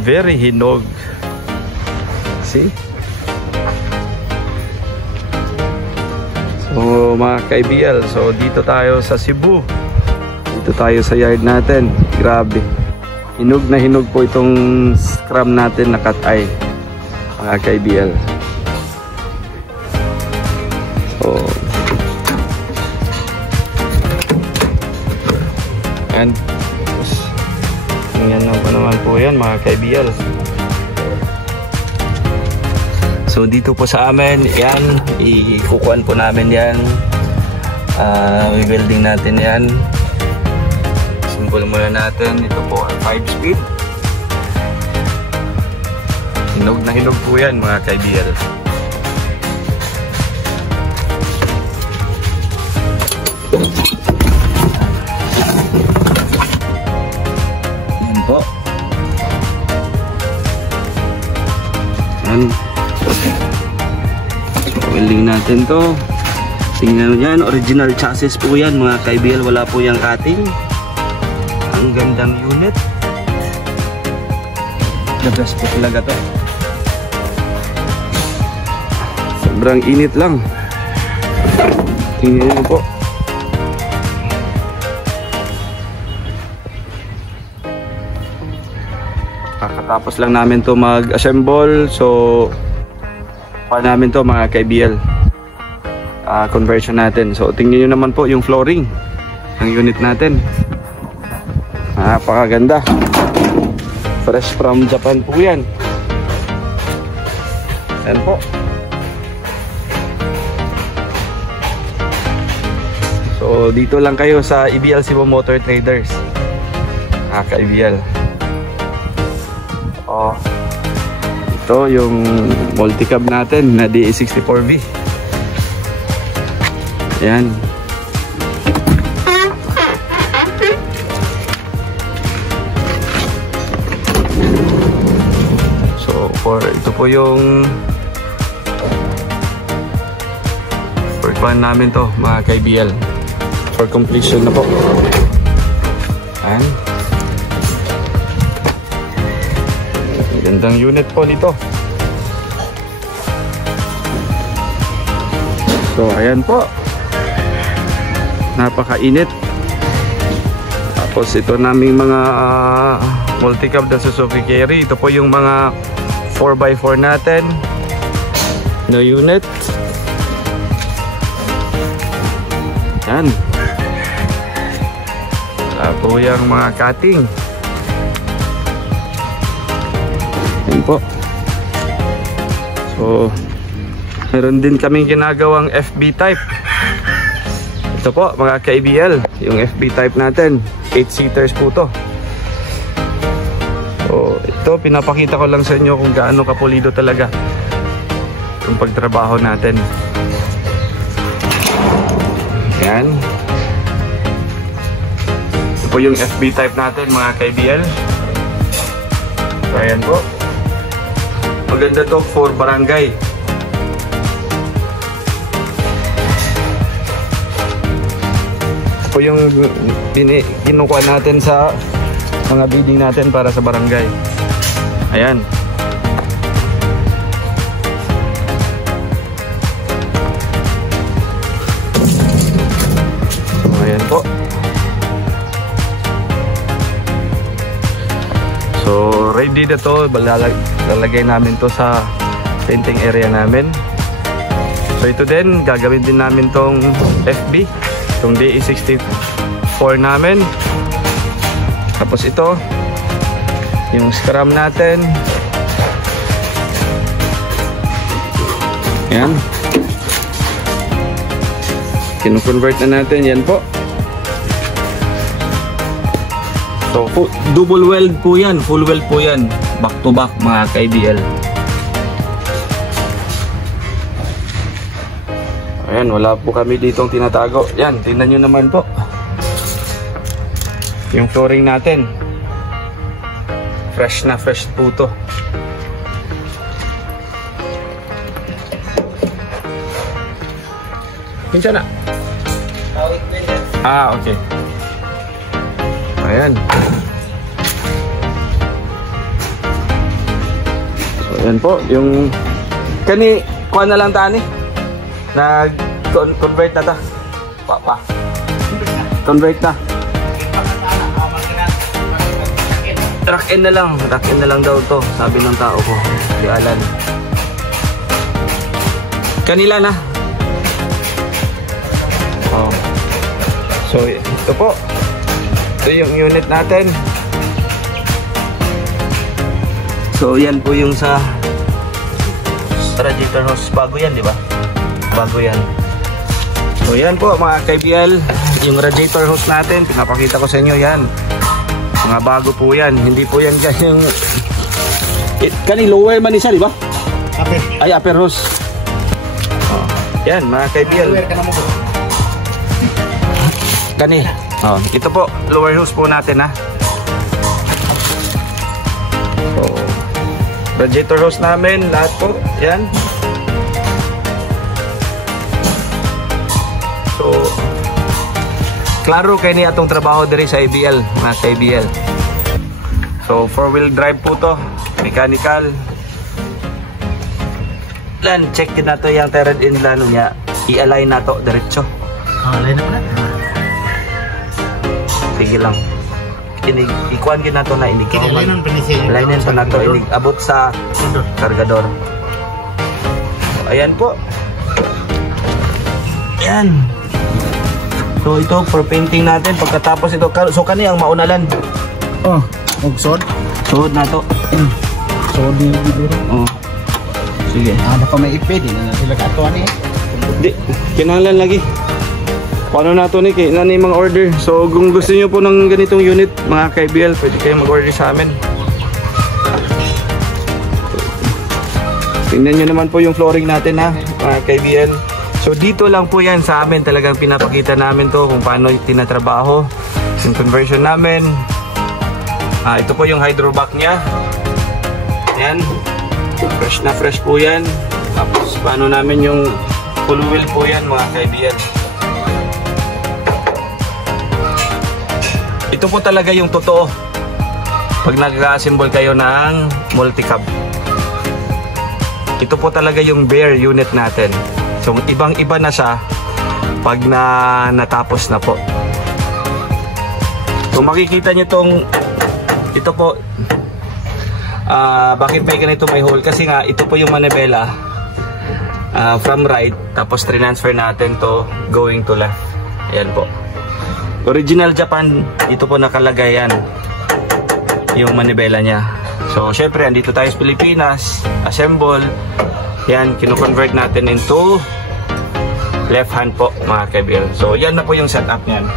very hinog. See? So mga ka-IBL, so dito tayo sa Cebu. Dito tayo sa yard natin. Grabe. Hinog na hinog po itong scrum natin na cut-eye. Mga ka-IBL. So and yan lang pa naman po yan mga ka-IBL. So dito po sa amin, yan, ikukuhan po namin yan. I-welding natin yan. Simbol muna natin. Ito po, 5-speed. Hinog na hinog po yan mga ka-IBL. Yan po. Yan. Welding natin to. Tingnan nyo yan, original chassis po yan mga ka-IBL, wala po yung cutting. Ang gandang unit. The best po talaga to. Sobrang init lang. Tingnan nyo po. Kakatapos lang namin to mag-assemble, so pa namin to mga ka-IBL, conversion natin. So tingnan nyo naman po yung flooring ng unit natin. Napakaganda, fresh from Japan po yan. Ayan po. So dito lang kayo sa IBL Cebu Motor Traders mga ka-IBL. Ito yung multi-cab natin na DE64V. Ayan. So ito po yung work van namin to mga ka-IBL. For completion na po. Ayan. Gandang unit po nito. So ayan po, napakainit. Tapos ito naming mga multi-cab na Suzuki Carry. Ito po yung mga 4x4 natin na unit. Yan. Wala po yung mga cutting. Yan po. So meron din kaming ginagawang FB type. Ito po mga ka-IBL, yung FB type natin, 8-seaters po to. So ito pinapakita ko lang sa inyo kung gaano kapulido talaga yung pagtrabaho natin. Yan. Ito po yung FB type natin mga ka-IBL. So ayan po. Maganda to for barangay. Po yung kinukuha natin sa mga bidding natin para sa barangay. Ayan. So ayan po. So ready na to. Lalagay namin to sa painting area namin. So ito din, gagawin din namin tong FB, itong DE64 namin. Tapos ito yung scrum natin. Yan, kinu-convert na natin. Yan po. So double weld po yan, full weld po yan, back to back mga ka-IBL. Ayan, wala po kami ditong tinatago. Yan, tingnan nyo naman po yung flooring natin. Fresh na fresh po to. Pinsa na? Ah, okay. Ayan. Yan po, yung kani, kuha na lang tani. Nag-convert na ta. Convert na. Track in na lang daw to, sabi ng tao ko, si Alan. Kanila na. Oh. So, ito po. Ito yung unit natin. So, yan po yung sa radiator hose. Bago yan, di ba? Bago yan. So, yan po mga ka-IBL. Yung radiator hose natin, pinapakita ko sa inyo yan. Mga bago po yan. Hindi po yan kanyang... Kani lower man isa, di ba? Upper. Ay, upper hose. Oh, yan mga ka-IBL. Kani. Oh, ito po, lower hose po natin, ha. So, radiator hose namin, lahat po. Yan. So, klaro kayo niya itong trabaho diri sa IBL, mga ka-IBL. So, 4-wheel drive po to. Mechanical. Lan, check din na to yung turret in lano niya. I-align na to, diretso. Align na pala. Sige lang. Ikuan gina to na inig. Alignan pa na to inig. Abot sa kargador. So, ayan po. Ayan. So ito for painting natin. Pagkatapos ito. So kani ang maunalan. Oh, magsod. Sod na to. Sod din dito. Oh. Sige. Ano pa may ipid? Hindi na sila katuan eh. Di. Kinahalan lagi. Paano na ito ni nani mga order. So kung gusto niyo po ng ganitong unit mga ka-IBL, pwede kayo mag-order sa amin. Tingnan nyo naman po yung flooring natin ha mga ka-IBL. So dito lang po yan sa amin, talagang pinapakita namin to kung paano tinatrabaho yung conversion namin. Ito po yung hydrovac nya. Yan. Fresh na fresh po yan. Tapos paano namin yung full wheel po yan mga ka-IBL. Ito po talaga yung totoo pag nag-assemble kayo ng multi-cab. Ito po talaga yung bare unit natin. So ibang-iba na siya pag natapos na po. So makikita nyo ito po bakit may ganito may hole, kasi nga ito po yung manibela from right, tapos transfer natin to going to left. Ayan po. Original Japan, ito po nakalagay yan yung manibela nya. So syempre andito tayo sa Pilipinas, assemble yan, kino-convert natin into left hand po mga ka-IBL. So yan na po yung setup nyan.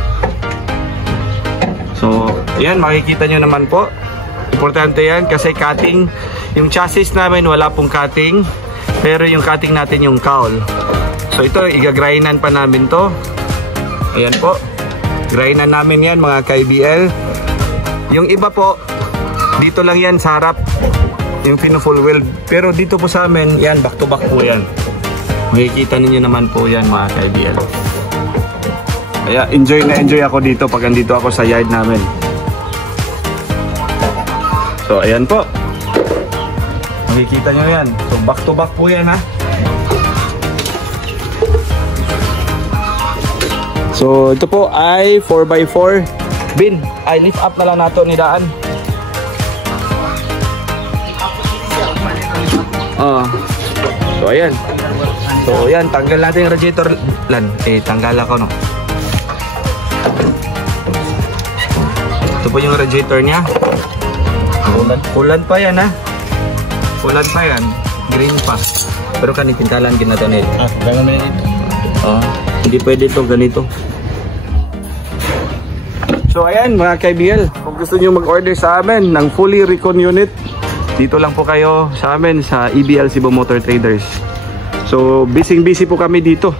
So yan, makikita nyo naman po, importante yan kasi cutting, yung chassis namin wala pong cutting, pero yung cutting natin yung cowl. So ito, igagrindan pa namin to. Ayan po, grindan namin yan mga ka-IBL. Yung iba po dito lang yan sa harap, yung full wheel, pero dito po sa amin yan, back to back po yan. Makikita ninyo naman po yan mga ka-IBL. Kaya enjoy na enjoy ako dito pag andito ako sa yard namin. So ayan po, makikita nyo yan. So back to back po yan ha. So ito po ay 4x4 bin. Ay lift up na lang nato ni daan. So ayan. So ayan, tanggal natin yung radiator lan. Tanggal ako no. Ito po yung radiator niya. Kulan pa yan ha. Kulan pa yan. Green pa. Pero kanitintalan ginato nito. Ganun na dito. Hindi pwede ito ganito. So ayan mga ka-IBL, kung gusto nyo mag-order sa amin ng fully recon unit, dito lang po kayo sa amin sa EBL Cebu Motor Traders. So busy po kami dito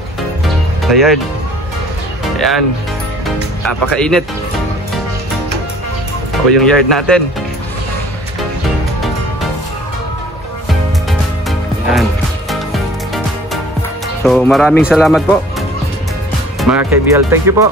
sa yard. Ayan, napakainit. Ako yung yard natin. Ayan. So maraming salamat po mga ka-IBL. Thank you po.